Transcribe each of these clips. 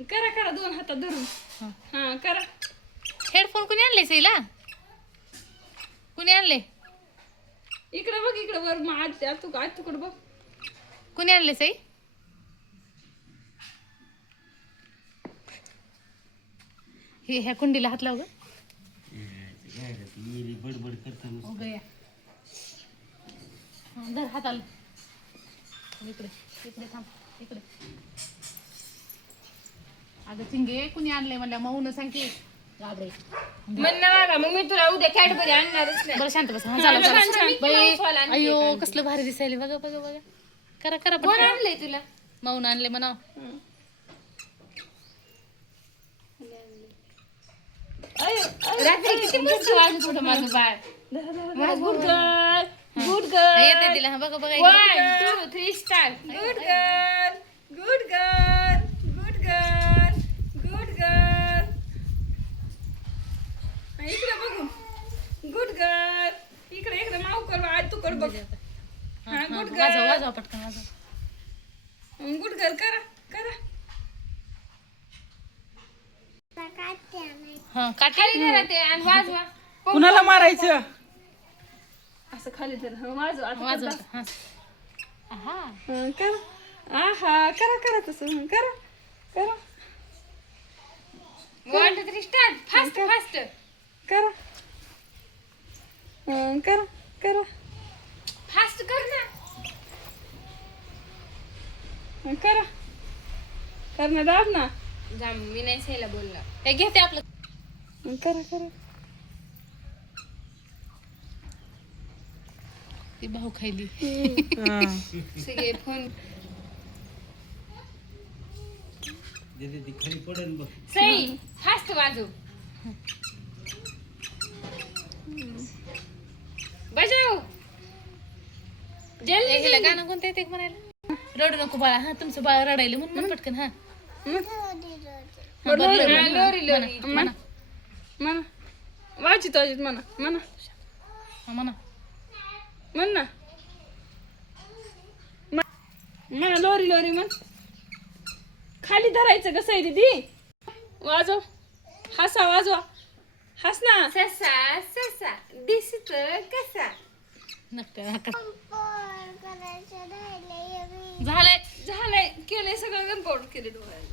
करा करा दोन हातात धरून. हा करा. हेडफोन कुणी आणले सईला? कुणी आणले? इकडे बघ इकडे वर तुकडे बघ. कुणी आणले सई? हे ह्या कुंडीला हात लाव ग. बडबड करताना हो गया. धर हाताला. इकडे इकडे थांब इकडे. अगं चिंगे कुणी आणले म्हणल्या मऊन सांग की. घाबरे म्हणणार मग मी तुला उद्या कॅडबरी आणणारच नाही. बरं शांत बस. हा चला चला. छान. बाई फॉल आणते अयो कसलं भारी दिसायले बघा बघा बघा. करा करा कोण पटकन. आणलंय तुला? मऊन आणले म्हणा. रात्री किती मस्त वाजत होतं माझं बाळ. Good girl good girl. येते तिला. हा बघा बघा. 1 2 3 star. Good girl good girl good girl good girl. इकडे बघू. Good girl. इकडे इकडे माऊ कर आज तू कर बघ. हा गुड वाजव गर्ल. वाजव पटकन वाजव. गुड गर्ल करा करा. हा काठी. खाली धरा ते आणि वाजवा. कुणाला मारायचं? असं खाली धर. हा वाजवा आता वाजव करता. हा. आहा हा, करा. आहा करा करा तसं. हा, करा करा. 1 2 3 स्टार्ट. फास्ट फास्ट करा. करा करा. फास्ट कर ना. करा कर ना. दाब ना. जा मी नाही सायला बोलला. हे घेते आपलं. करा करा. ती भाऊ खायली. सगळे फोन दे ती खाली पडेल बघ. सही फास्ट वाजव. बजाव जल्दी हिला गाणं कोणतं येते म्हणायला? रडू नको बाळा. हा तुमचं बाळ रडायला म्हणून म्हण पटकन. हा हा, बरं, लोरी बरं, बरं. लोरी लोरी म्हणा म्हणा. वाचित वाचित म्हणा म्हणा हा, म्हणा. म्हण ना. म्हणा लोरी लोरी म्हण. खाली धरायचं कसं आहे दीदी. वाजव. हसा वाजवा. हस ना. ससा ससा दिसत कसा. नका नका. झालंय. झालंय केलंय सगळं गणपवट केले डोळ्याला.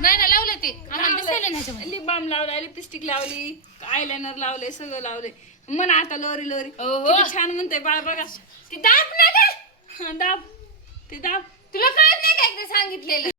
नाही ना लावलं ते आम्हाला दिसायला नाही ह्याच्यामध्ये. लिप बाम लावलाय लिपस्टिक लावली आयलाइनर लावलंय सगळं लावलंय. म्हणा आता लोरी लोरी. ओहो. किती छान म्हणते बाळ बघा. ती दाब ना ग. हा दाब. ती दाब. तुला कळत नाही का एकदा सांगितलेलं.